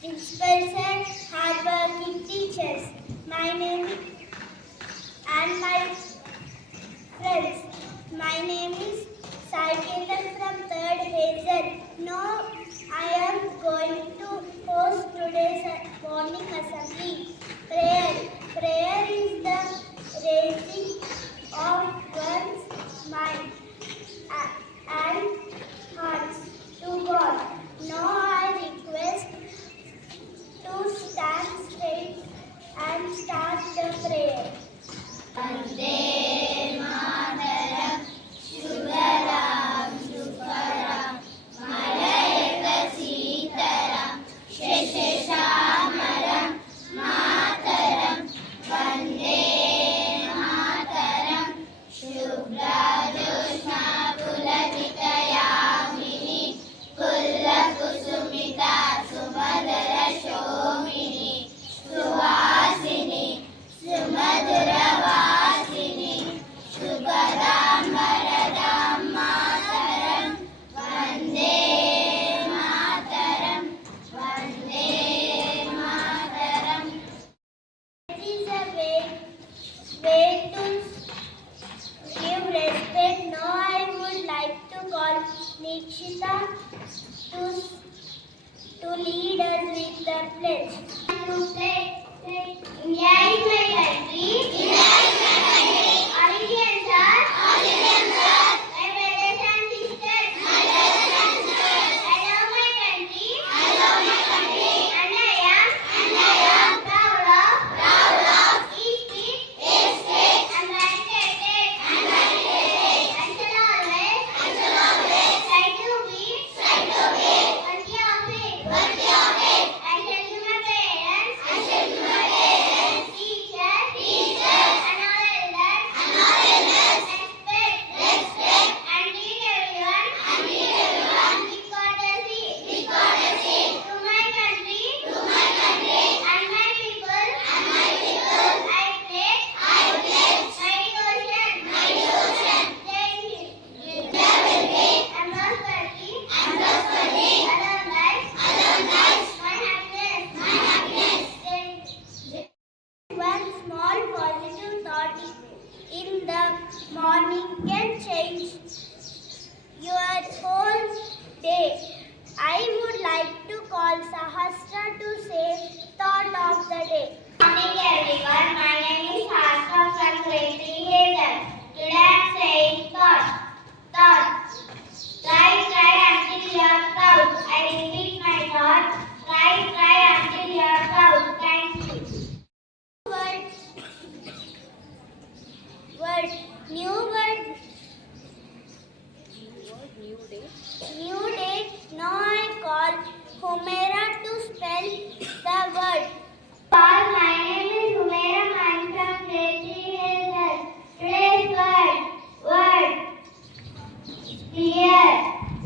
principals and hardworking teachers. My name is and my friends. My name is Vidyanikethan from 3rd Hazel. Now I am going to host today's morning assembly. Prayer is the raising of one's mind and hearts to God. Now I request to stand straight and start the prayer. Vande Mataram, Shugaram, Shukaram, Malayaka Sitaram, Sheshamaram, Mataram, Vande Mataram, Shubhradoshna Puladitayamini, Pullakusumita Sumadara Shomini, Suvasini, Sumaduravasini, Shugaram Varadam Mataram, Vande Mataram, Vande Mataram. It is a way to give respect. Now I would like to call Nikshita to lead us with the pledge. To say, India is my country. India is my country. All Indians are. All Indians are. My brothers and sisters. My brothers and sisters. I love my country. I love my country. And I am proud of each state and dedicated and shall always try to be worthy of it. I shall give my parents, teachers, and all elders respect and treat everyone with courtesy. To my country and my people, I pledge my devotion. Thank you. There will be and prosperity, alone life, my happiness. One small positive thought in the morning can change your whole day. I would like to call Sahasra to say thought of the day. Good morning everyone. My name is Sahasra from grade 3 Hazel. Today I am saying thought. Try until you are proud. I repeat my thought. Try until you are proud. Thank you. New word. New date. Now I call Humaira to spell the word. My name is Humaira. I am from grade 3 Hazel. Today's word. Here.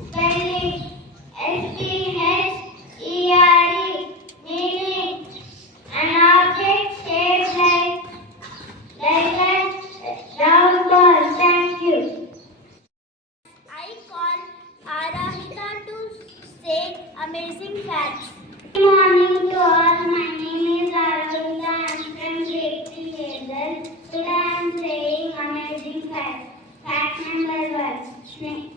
Spelling. S-P-H-E-R-E. Meaning. An object shaped like a round ball. Thank you. I call Arahita to say amazing facts. Good morning to all. My name is Arahita. I am from grade 3 Hazel. Today I am saying amazing facts. Fact number 1. A snake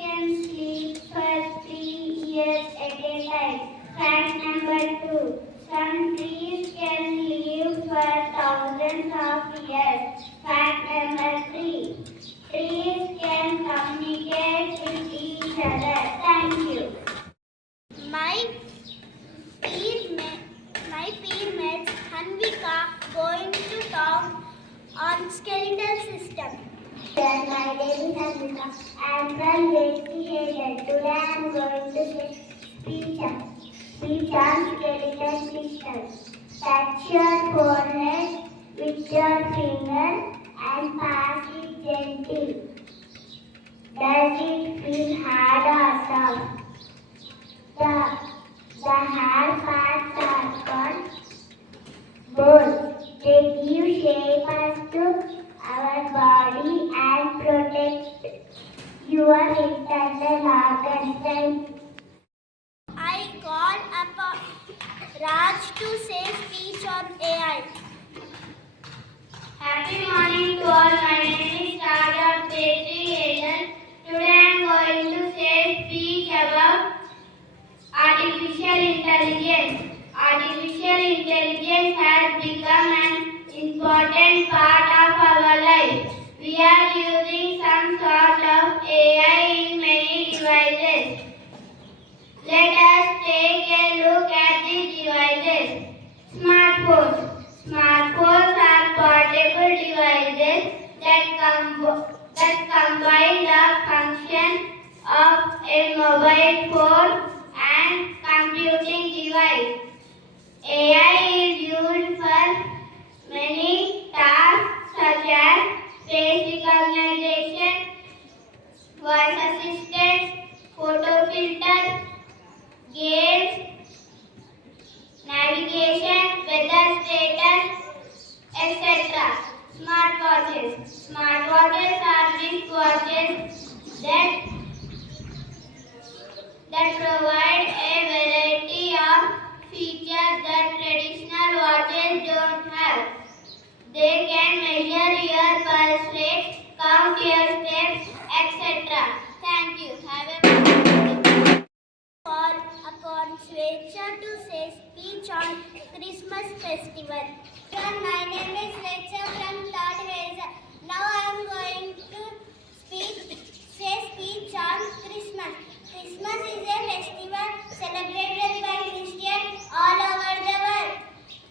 can sleep for 3 years at a time. Fact number 2. Some trees can live for thousands of years. Fact number 3. Trees can communicate with each other. Thank you. My peer mates Hanvika going to talk on skeletal system. My name is Hanvika. I am from grade 3 Hazel. Today I am going to say speech on skeletal system. Touch your forehead with your finger and pass it gently. Does it feel hard or soft? The hard parts are called bones. They give shape to our body and protect your internal organs. I call upon Raj to say speech on AI. Happy morning to all. My name is Pranav Teja. Hazel. Today I am going to say speech about artificial intelligence. Artificial intelligence has become an important part of our life. We are using some sort of AI in many devices. Let us take a look at these devices. Smartphones. Smartphones are portable devices that combine the function of a mobile phone and computing device. AI is used for many tasks such as face recognition, voice assistance, photo filter, games, navigation, weather status, etc. Smartwatches. Smartwatches are wristwatches that provide a variety of features that traditional watches don't have. They can measure your pulse rate, count your steps, etc. Thank you. Have a call upon Swecha to say speech on Christmas festival. My name is Swecha from third Hazel. Now I am going to say speech on Christmas. Christmas is a festival celebrated by Christians all over the world.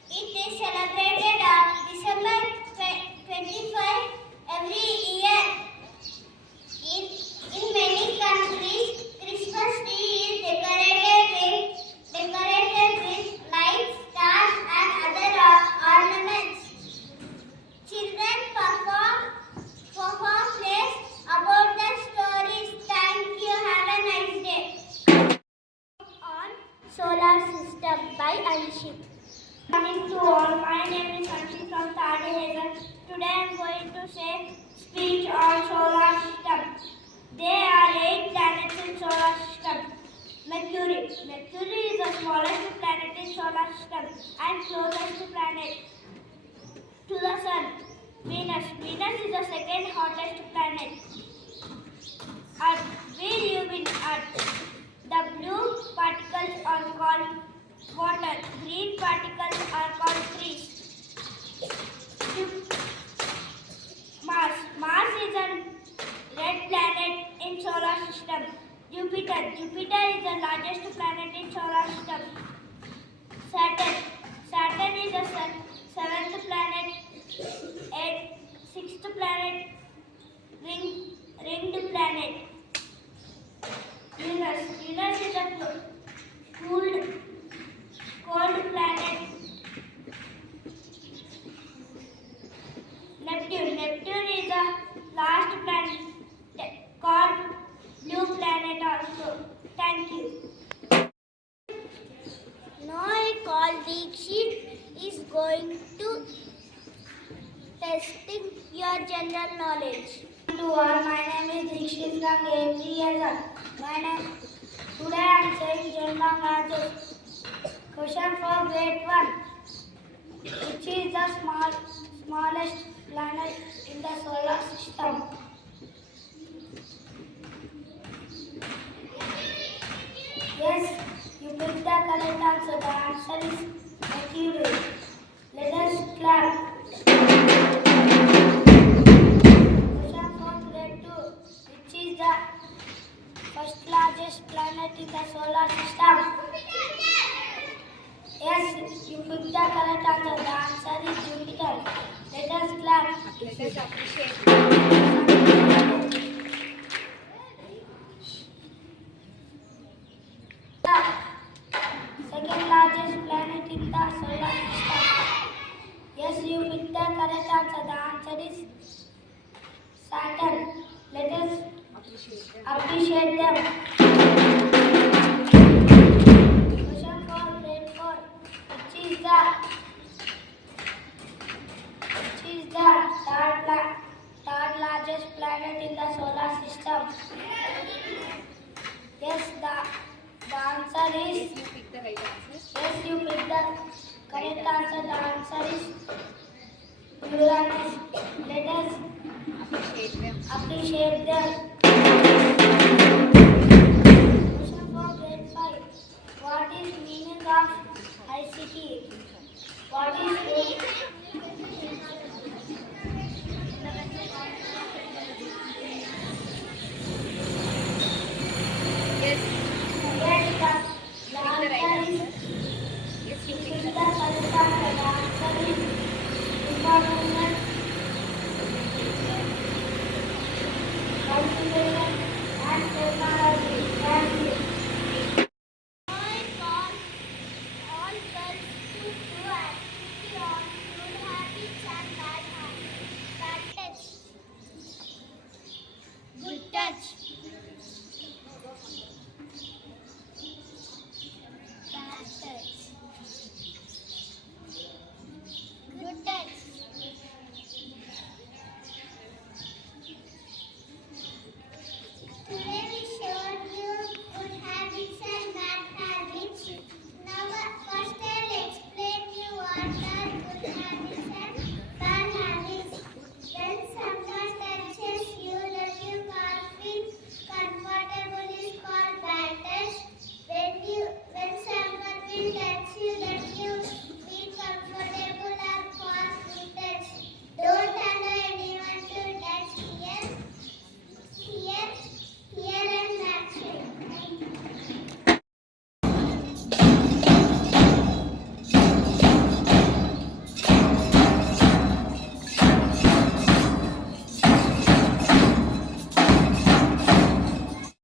It is celebrated on December 25 every year. In many countries, Christmas tree is decorated with lights, stars, and other ornaments. Children perform plays about the stories. Thank you. Have a nice day. On solar system by Anshit. Good morning to all. My name is Anshit from third Hazel. Today I am going to say speech on solar system. There are 8 planets in solar system. Mercury. Mercury is the smallest planet in solar system and closest planet to the sun. Venus. Venus is the second hottest planet. Earth. We live in Earth. The blue particles are called water. Green particles are called trees. Mars. Mars is a red planet in solar system. Jupiter. Jupiter is the largest planet in solar system. Saturn. Saturn is the seventh planet, sixth planet, ringed planet. Venus. Venus is a cold planet. Neptune. Neptune is the last planet called blue planet also. Thank you. Now I call Deekshit is going to testing your general knowledge. To all, my name is Deekshit from 8 years old. Today I am saying general knowledge. Question for grade 1. Which is the smallest planet in the solar system? Yes, you picked the correct answer. The answer is Mercury. Let us clap. Question for grade 2. Which is the first largest planet in the solar system? Yes, you picked the correct answer. The answer is Jupiter. Let us clap. Let us appreciate. Second largest planet in the solar system. Yes, you picked the correct answer. The answer is Saturn. Let us appreciate them. Question for grade 4. Which is the third largest planet in the solar system? Yes, the answer is. Yes, you picked the right answer. Yes, you pick the correct answer. The answer is Uranus. Let us appreciate them. Question for grade 5. What is meaning of ICT? What is